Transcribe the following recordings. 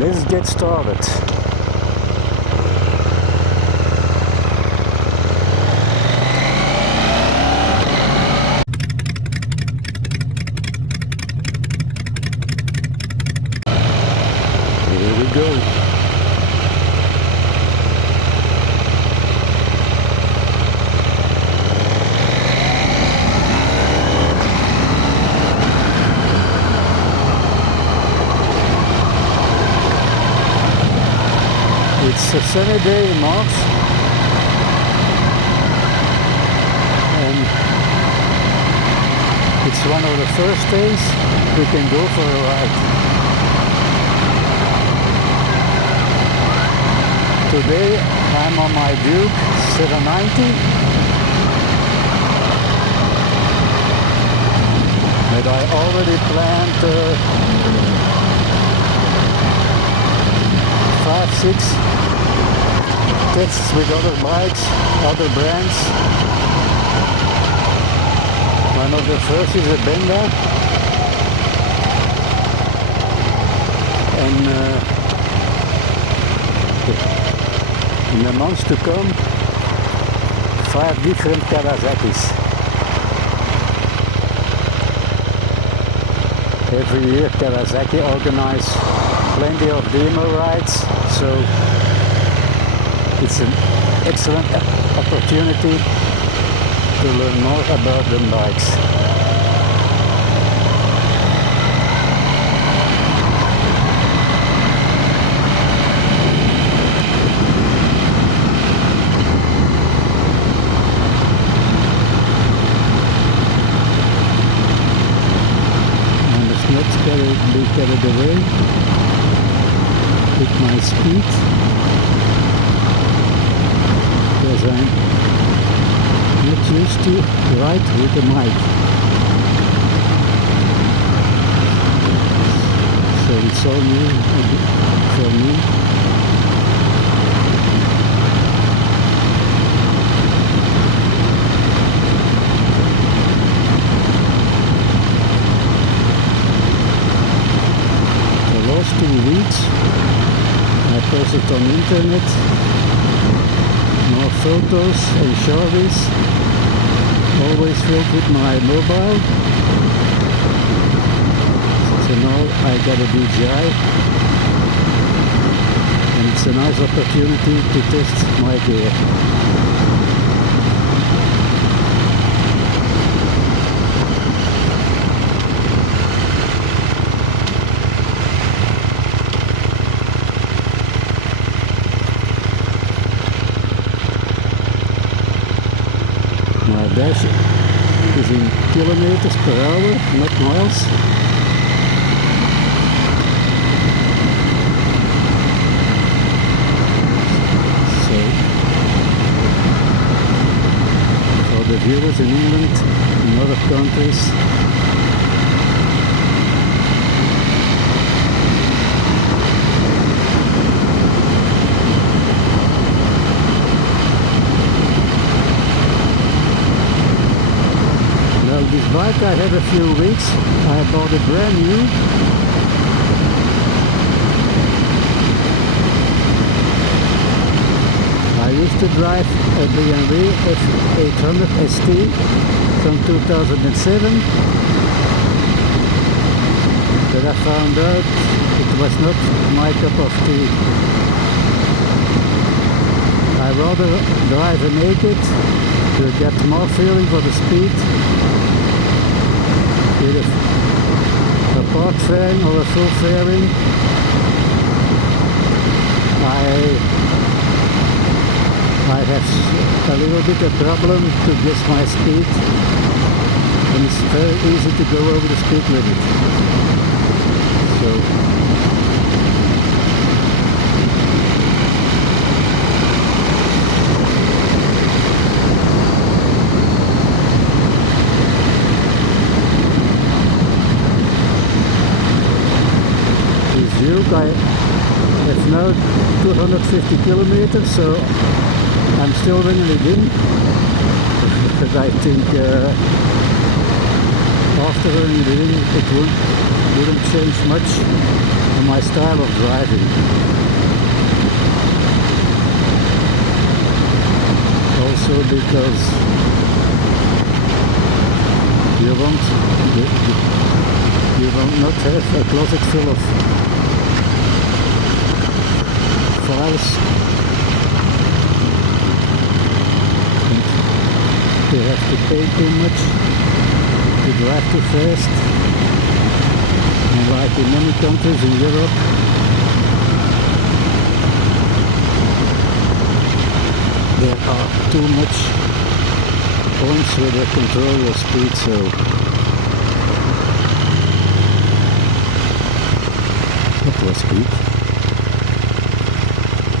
Let's get started. Here we go. It's a sunny day in March, and it's one of the first days we can go for a ride. Today I'm on my Duke 790, but I already planned 5-6 tests with other bikes, other brands. One of the first is a Benda, and in the months to come, 5 different Kawasakis. Every year Kawasaki organize plenty of demo rides, so it's an excellent opportunity to learn more about them bikes. And let's not be carried away with my speed, because I'm not used to ride with a mic. So it's all new for me. The last 2 weeks I posted on the internet more photos and stories, always filled with my mobile. So now I got a DJI, and it's a nice opportunity to test my gear. My dash is in kilometers per hour, not miles. So, for the viewers in England and other countries, this bike I had a few weeks. I bought it brand new. I used to drive a BMW F800 ST from 2007, but I found out it was not my cup of tea. I rather drive a naked to get more feeling for the speed. With a part fairing or a full fairing, I have a little bit of problem to guess my speed, and it's very easy to go over the speed limit. So Duke, I have now 250 kilometers, so I'm still running it in, but I think after running it in it wouldn't change much on my style of driving. Also because you will not have a closet full of files. You have to pay too much to drive too fast, and like in many countries in Europe, there are too much points where they control your speed, so that was good.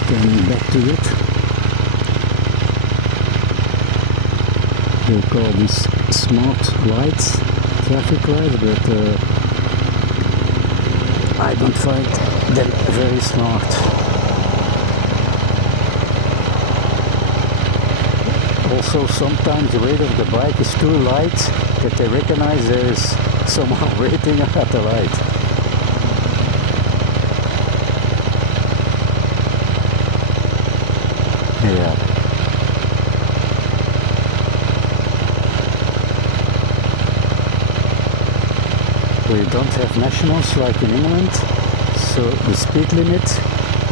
Then back to it. They call these smart lights, traffic lights, but I don't find them very smart. Also, sometimes the weight of the bike is too light that they recognize there is someone waiting at the light. Yeah. We don't have nationals like in England, so the speed limit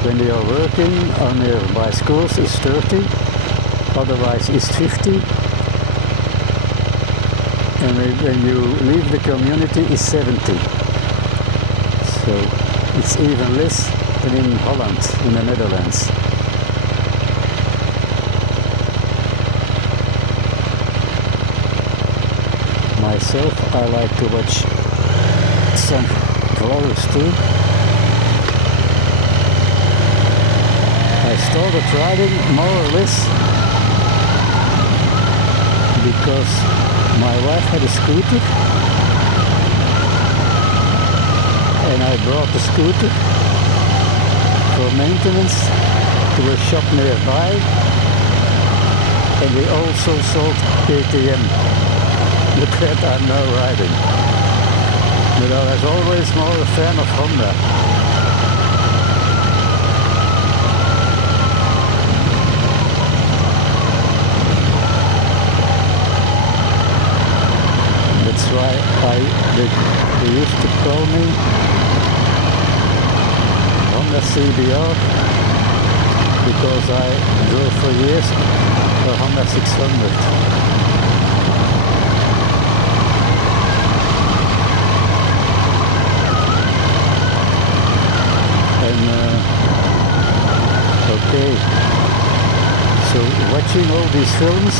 when they are working on their bicycles is 30, otherwise is 50, and when you leave the community is 70. So it's even less than in Holland, in the Netherlands. Myself, I like to watch some vloggers too. I started riding more or less because my wife had a scooter and I brought the scooter for maintenance to a shop nearby, and they also sold KTM, the that I'm now riding. But I was always more a fan of Honda. That's why they used to call me Honda CBR, because I drove for years a Honda 600. Okay, so watching all these films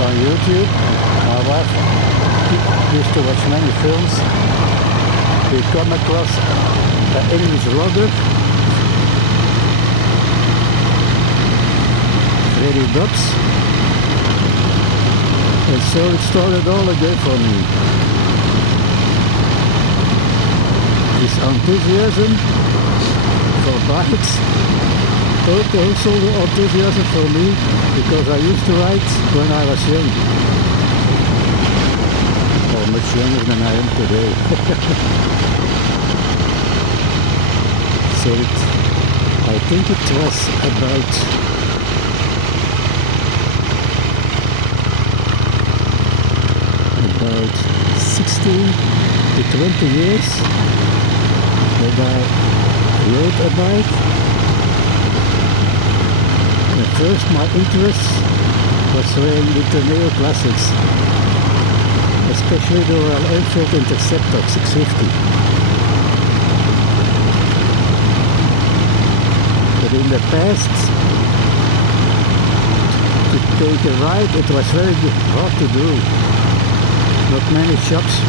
on YouTube, my wife used to watch many films. We come across an English vlogger, Freddy Dubs, and so it started all again for me. This enthusiasm for bikes, also the enthusiasm for me, because I used to ride when I was young, or much younger than I am today. So I think it was about 16 to 20 years that I rode a bike. At first my interest was in the neo classics, especially the Royal Enfield Interceptor 650. But in the past, to take a ride, it was very hard to do. Not many shops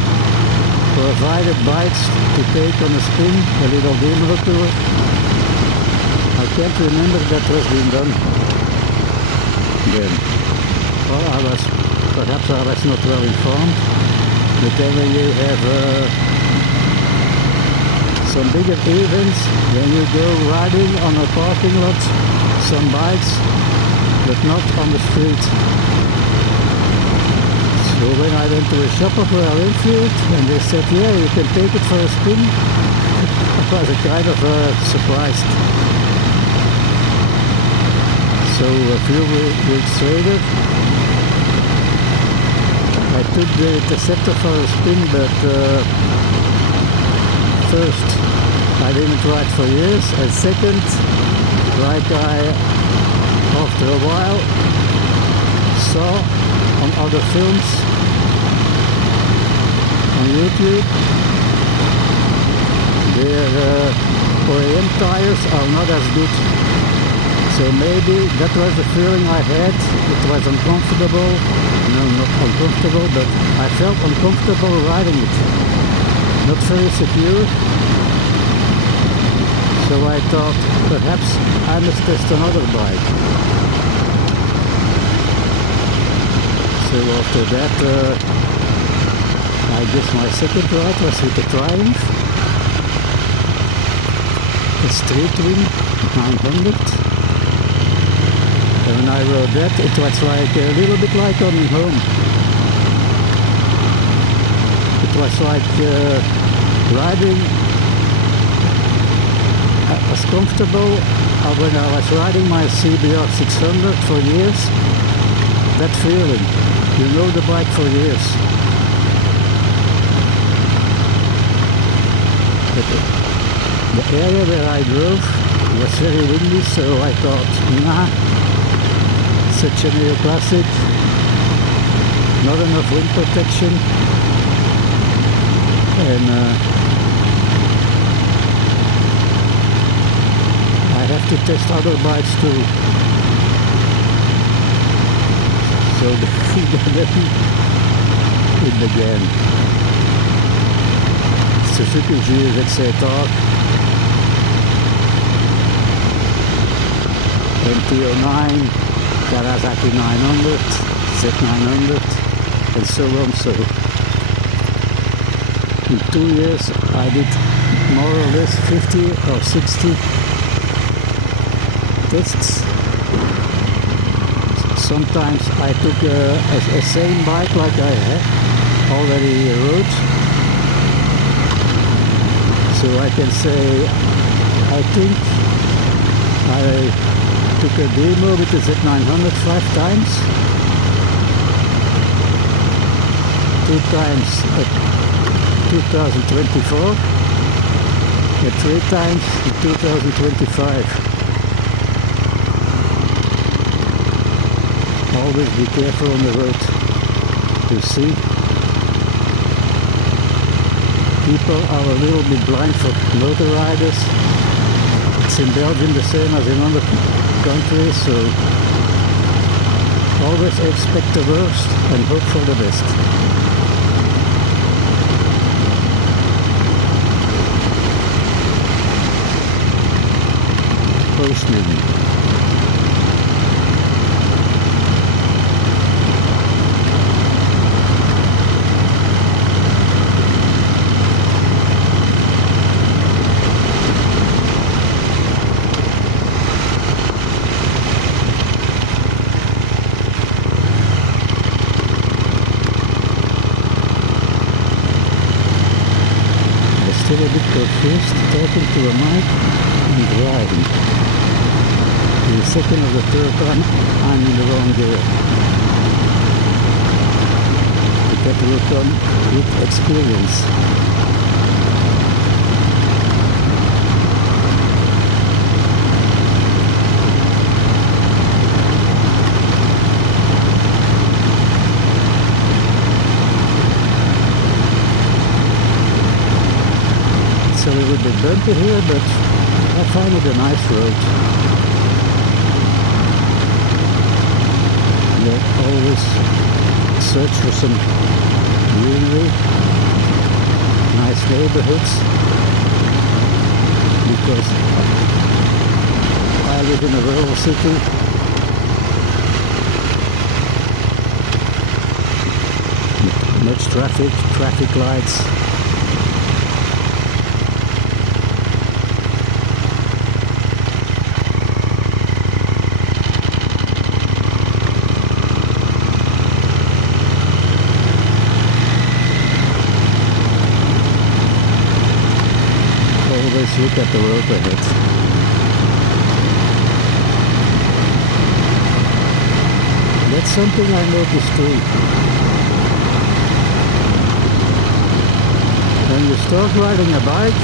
provided bikes to take on a spin, a little demo tour. I can't remember that was being done then. Well, perhaps I was not well informed, but then when you have some bigger events, when you go riding on a parking lot, some bikes, but not on the street. So when I went to a shop of Royal Enfield and they said, yeah, you can take it for a spin, I was kind of surprised. So a few weeks later, I took the Interceptor for a spin, but first, I didn't ride for years, and second, like after a while, saw on other films on YouTube, their OEM tires are not as good. So maybe that was the feeling I had. It was uncomfortable. No, not uncomfortable, but I felt uncomfortable riding it. Not very secure. So I thought perhaps I must test another bike. So after that, I guess my second ride was with the Triumph. The Street Wing 900. And when I rode that, it was like a little bit like on home. It was like riding as comfortable when I was riding my CBR 600 for years. That feeling, you know the bike for years. But the area where I drove was very windy, so I thought, nah, such a neoclassic, not enough wind protection, and I have to test other bikes too. So then it began. Suzuki GSXA Torque, MT-09, Kawasaki 900, Z900, and so on. So in 2 years I did more or less 50 or 60 tests. Sometimes I took a same bike like I had already rode. So I can say, I think I took a demo with the Z900 5 times. 2 times at 2024 and 3 times in 2025. Always be careful on the road. You see, people are a little bit blind for motor riders. It's in Belgium the same as in other countries, so always expect the worst and hope for the best. Post-moving. Still a bit confused talking to a mic and driving. The second or the third time I'm in the wrong gear. But that will come with experience. It's a little bit bumpy here, but I find it a nice road. You always search for some greenery, nice neighborhoods, because I live in a rural city. Much traffic lights. look at the road ahead. That's something I noticed too. When you start riding a bike,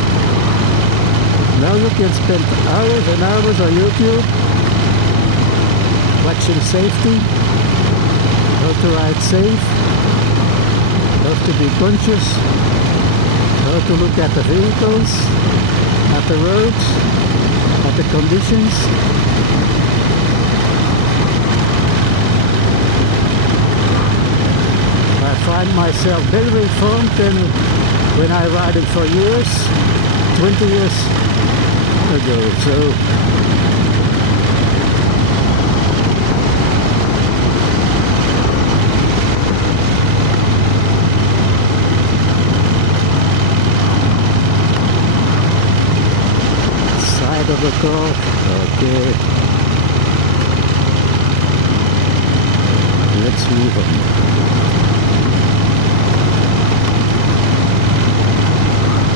now you can spend hours and hours on YouTube watching safety, how to ride safe, how to be conscious, how to look at the vehicles, at the roads, at the conditions. I find myself very informed than when I ride it for years, 20 years ago. So side of the car, okay. Let's move on.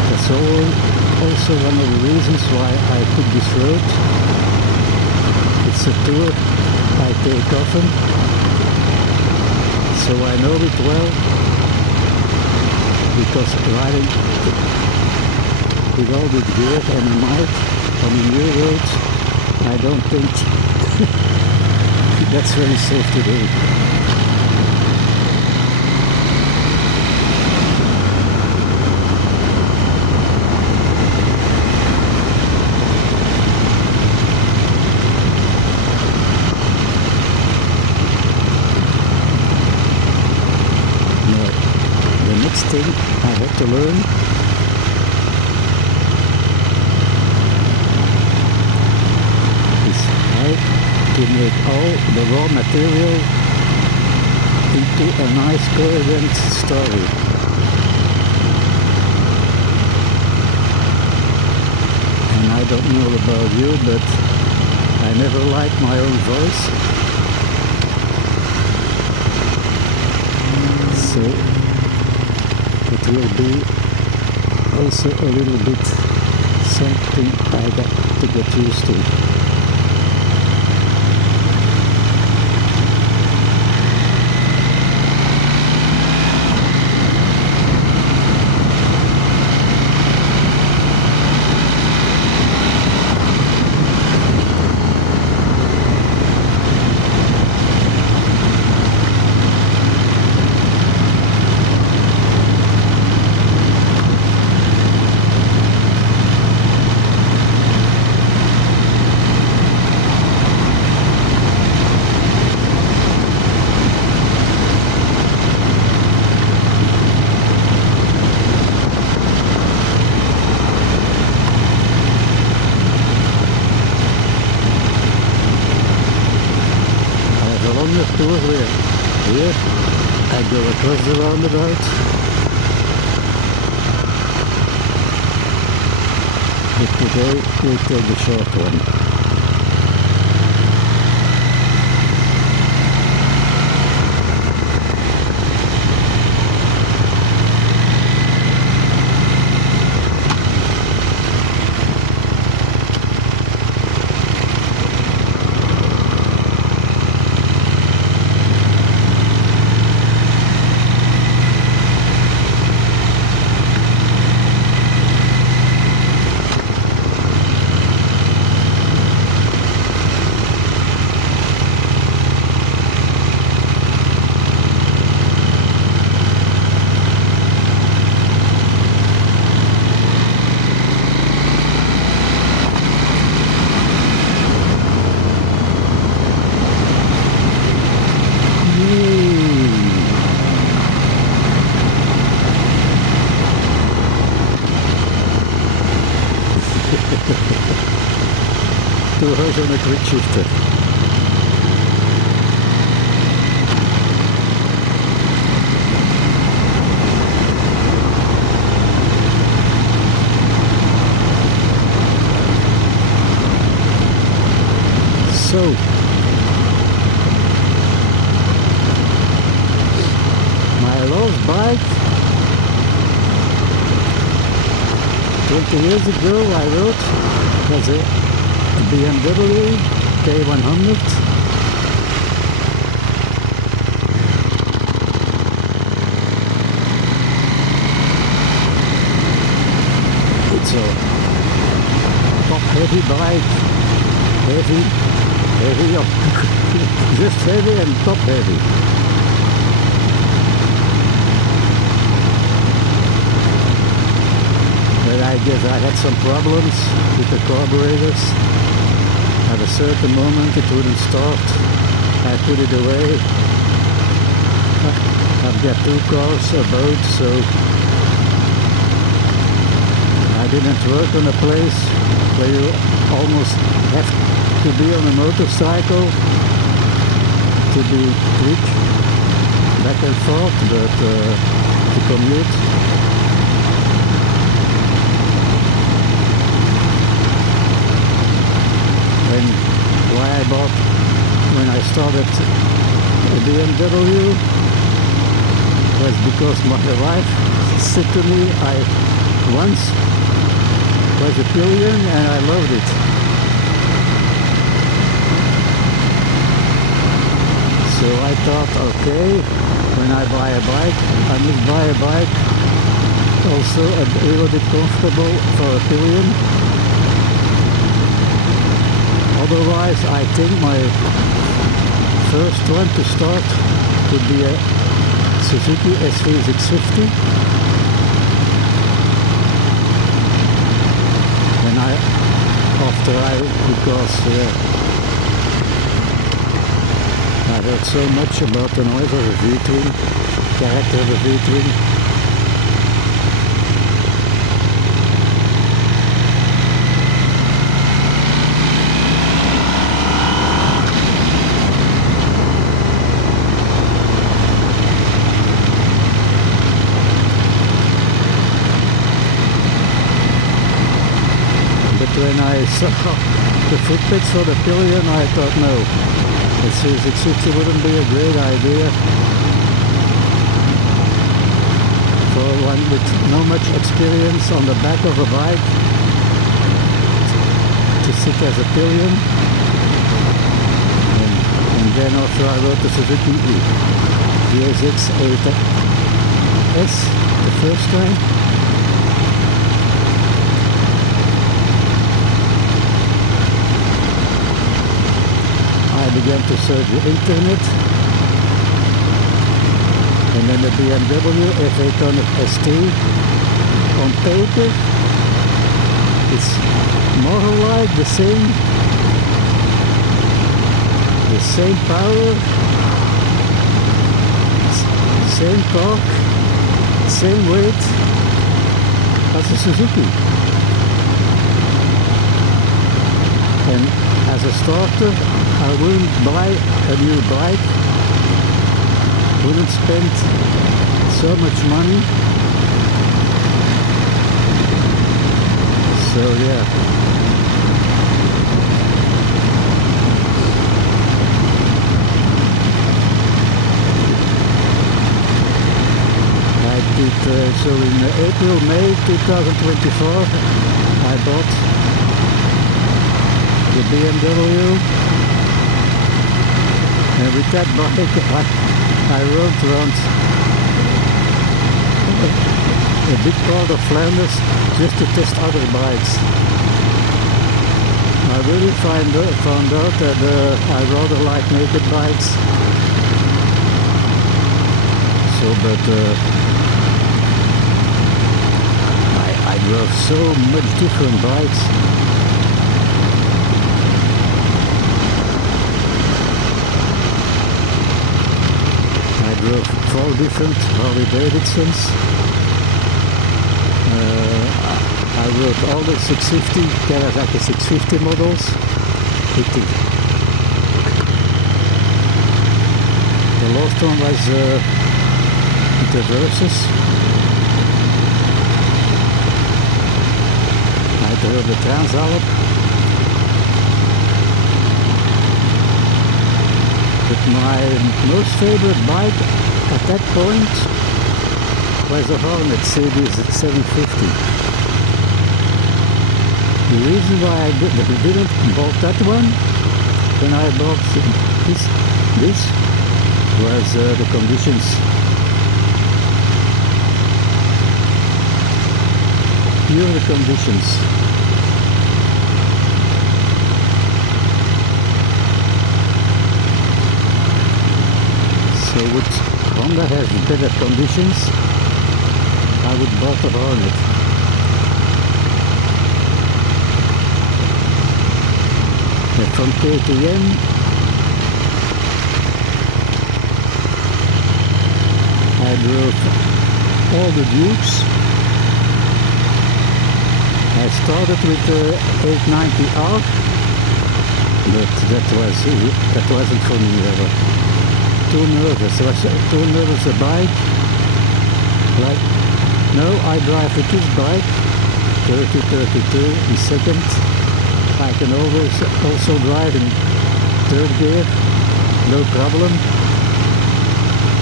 That's also one of the reasons why I took this road. It's a tour I take often, so I know it well, because riding with all the gear and a mic on a new road, I don't think that's very safe to do. Thing I had to learn is how to make all the raw material into a nice coherent story. And I don't know about you, but I never liked my own voice, so it will be also a little bit something I got to get used to. Tour where here I go across the roundabout, but today we'll take the short one. Two hours on a quick shifter. So my last bike 20 years ago I rode was a BMW K100. It's a top heavy bike, heavy up, just heavy and top heavy. But I guess I had some problems with the carburetors. At a certain moment it wouldn't start. I put it away. I've got 2 cars, a boat, so I didn't work on a place where you almost have to be on a motorcycle to be quick back and forth, but to commute. And why I bought, when I started a BMW, was because my wife said to me, I once was a pillion and I loved it. So I thought, okay, when I buy a bike, I must buy a bike also a little bit comfortable for a pillion. Otherwise, I think my first one to start would be a Suzuki SV650. Because I heard so much about the noise of a V-twin, character of a V-twin. When I saw the footprints for the pillion, I thought, no, the SV650 wouldn't be a great idea for one with no much experience on the back of a bike to sit as a pillion. And then after I rode the Suzuki GSX 8S the first time. I began to search the internet, and then the BMW F800 ST on paper, it's more or like the same power, same torque, same weight as a Suzuki. And as a starter, I wouldn't buy a new bike, wouldn't spend so much money. So yeah. I did, so in April, May 2024, I bought the BMW. And with that bike, I rode around a big part of Flanders just to test other bikes. I really found out that I rather like naked bikes. So, but I drove so much different bikes. I drove 4 different Harley Davidsons. I rode all the 650, Kawasaki 650 models. The last one was the Versus. I drove the Transalp. But my most favorite bike at that point was the Hornet CB 750. The reason why I didn't bought that one when I bought this was the conditions. Pure the conditions. So would Honda has better conditions, I would bought the Hornet. And from KTM I drove all the Dukes. I started with the 890R, but that wasn't for me ever. Too nervous. I was too nervous a bike. Like, no, I drive with this bike 30-32 in second. I can always also drive in third gear, no problem.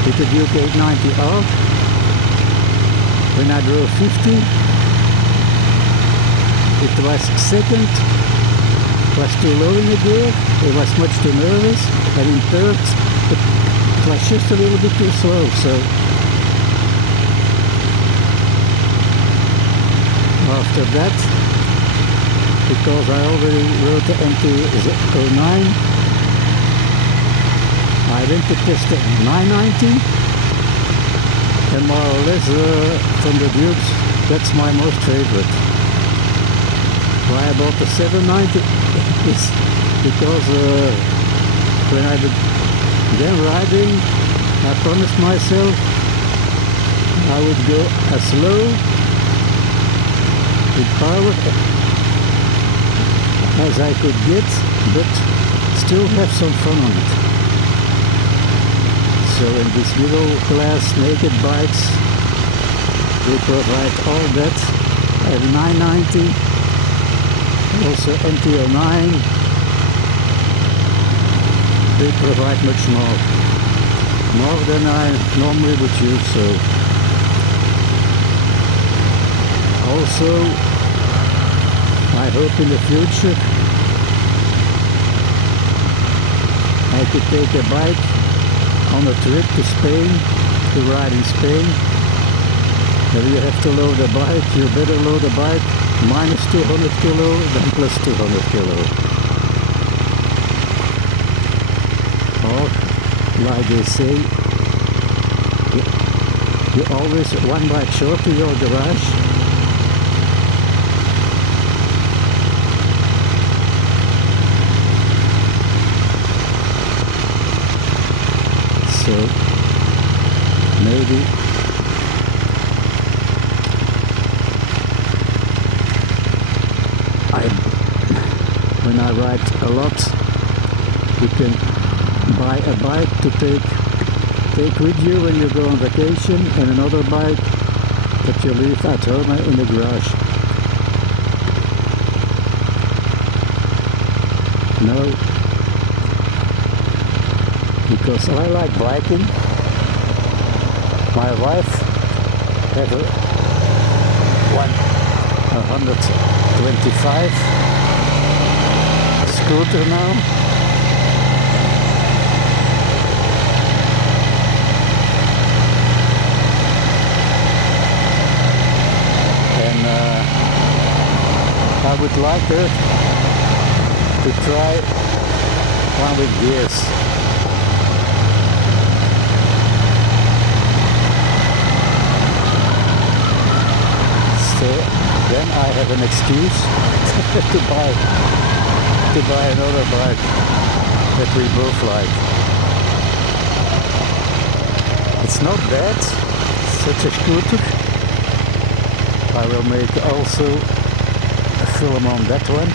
With the Duke 890R, when I drove 50, it was second, was too low in the gear, it was much too nervous, and in third, it was just a little bit too slow, so after that, because I already rode the MT-09, I went to test the 990, and more or less from the Dukes, that's my most favorite. Why I bought the 790 is because when I began riding, I promised myself I would go as low with power as I could get, but still have some fun on it. So in these middle class naked bikes, they provide all that at 990, also MT-09, they provide much more than I normally would use. So also I hope in the future I could take a bike on a trip to Spain, to ride in Spain. If you have to load a bike, you better load a bike minus 200 kilo than plus 200 kilo. Or, like they say, you always one bike short to your garage. So maybe when I ride a lot, you can buy a bike to take with you when you go on vacation, and another bike that you leave at home in the garage. No, because I like biking. My wife had a 125 scooter now. And I would like her to try one with gears. So then I have an excuse to buy another bike that we both like. It's not bad, such a scooter. I will make also a film on that one.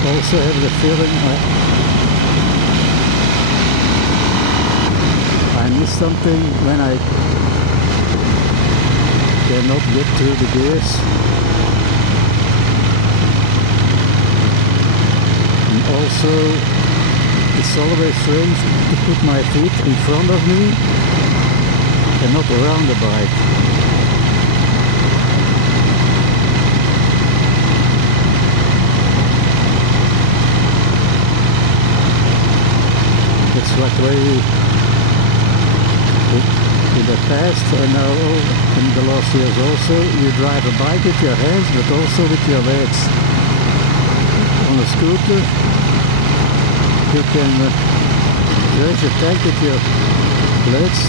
I also have the feeling I miss something when I cannot get through the gears. And also It's always strange to put my feet in front of me and not around the bike. It's like way in the past and now in the last years also, you drive a bike with your hands but also with your legs. On a scooter you can raise your tank with your legs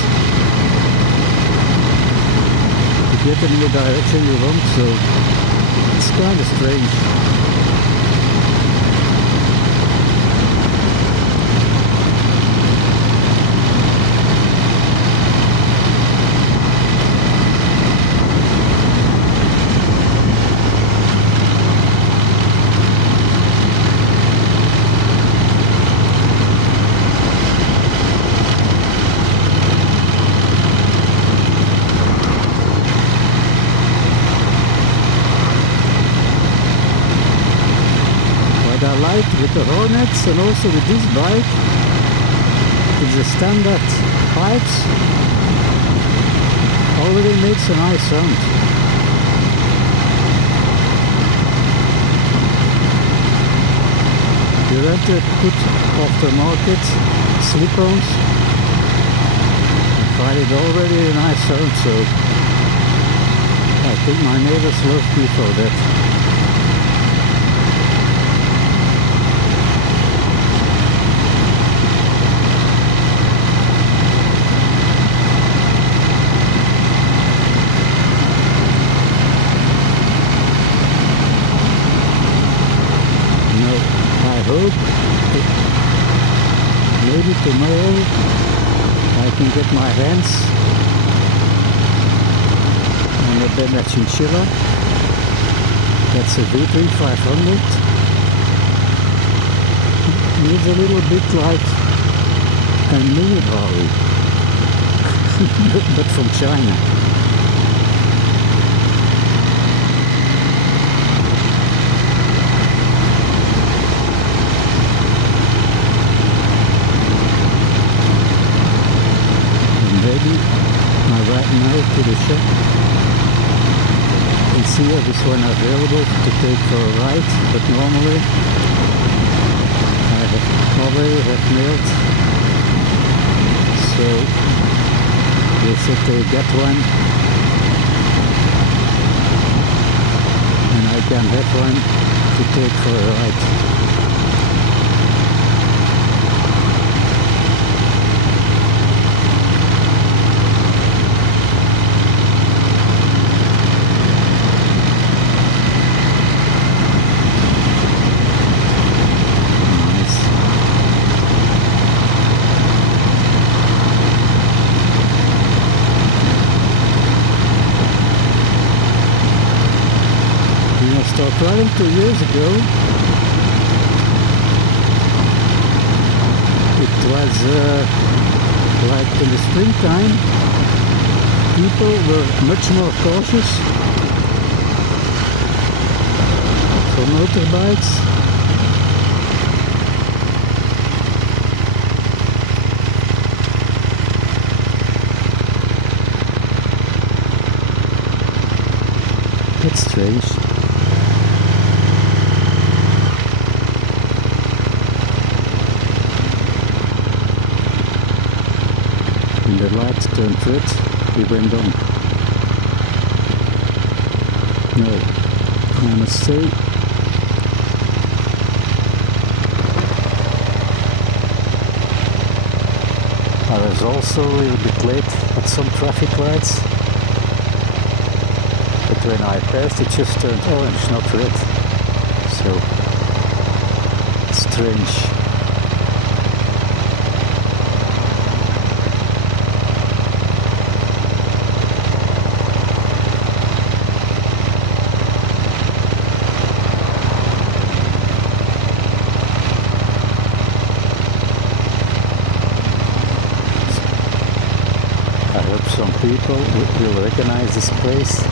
to get in the direction you want, so it's kind of strange. With the Hornets and also with this bike, it's a standard pipes, already makes a nice sound. You have to put aftermarket slip-ons and find it already a nice sound, so I think my neighbors love me for that. Maybe tomorrow I can get my hands on a Benda Chinchilla. That's a V2 500. Needs a little bit like a mini Harley, but from China. I ride now to the shop and see if this one available to take for a ride, but normally I already have mailed, so they said they get one and I can have one to take for a ride. Started riding 2 years ago. It was like in the springtime, people were much more cautious for motorbikes. That's strange. When the light turned red, we went on. No, I must say, I was also a little bit late at some traffic lights, but when I passed it just turned orange, not red, so strange. Some people will recognize this place.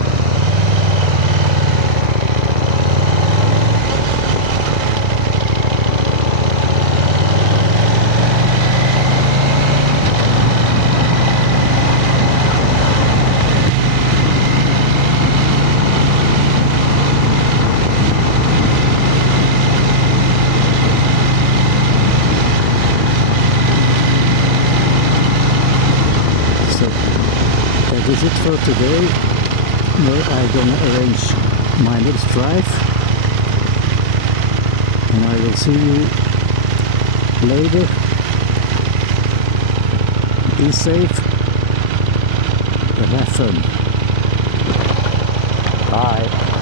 it for today. Now I'm gonna arrange my next drive, and I will see you later. Be safe and have fun. Bye.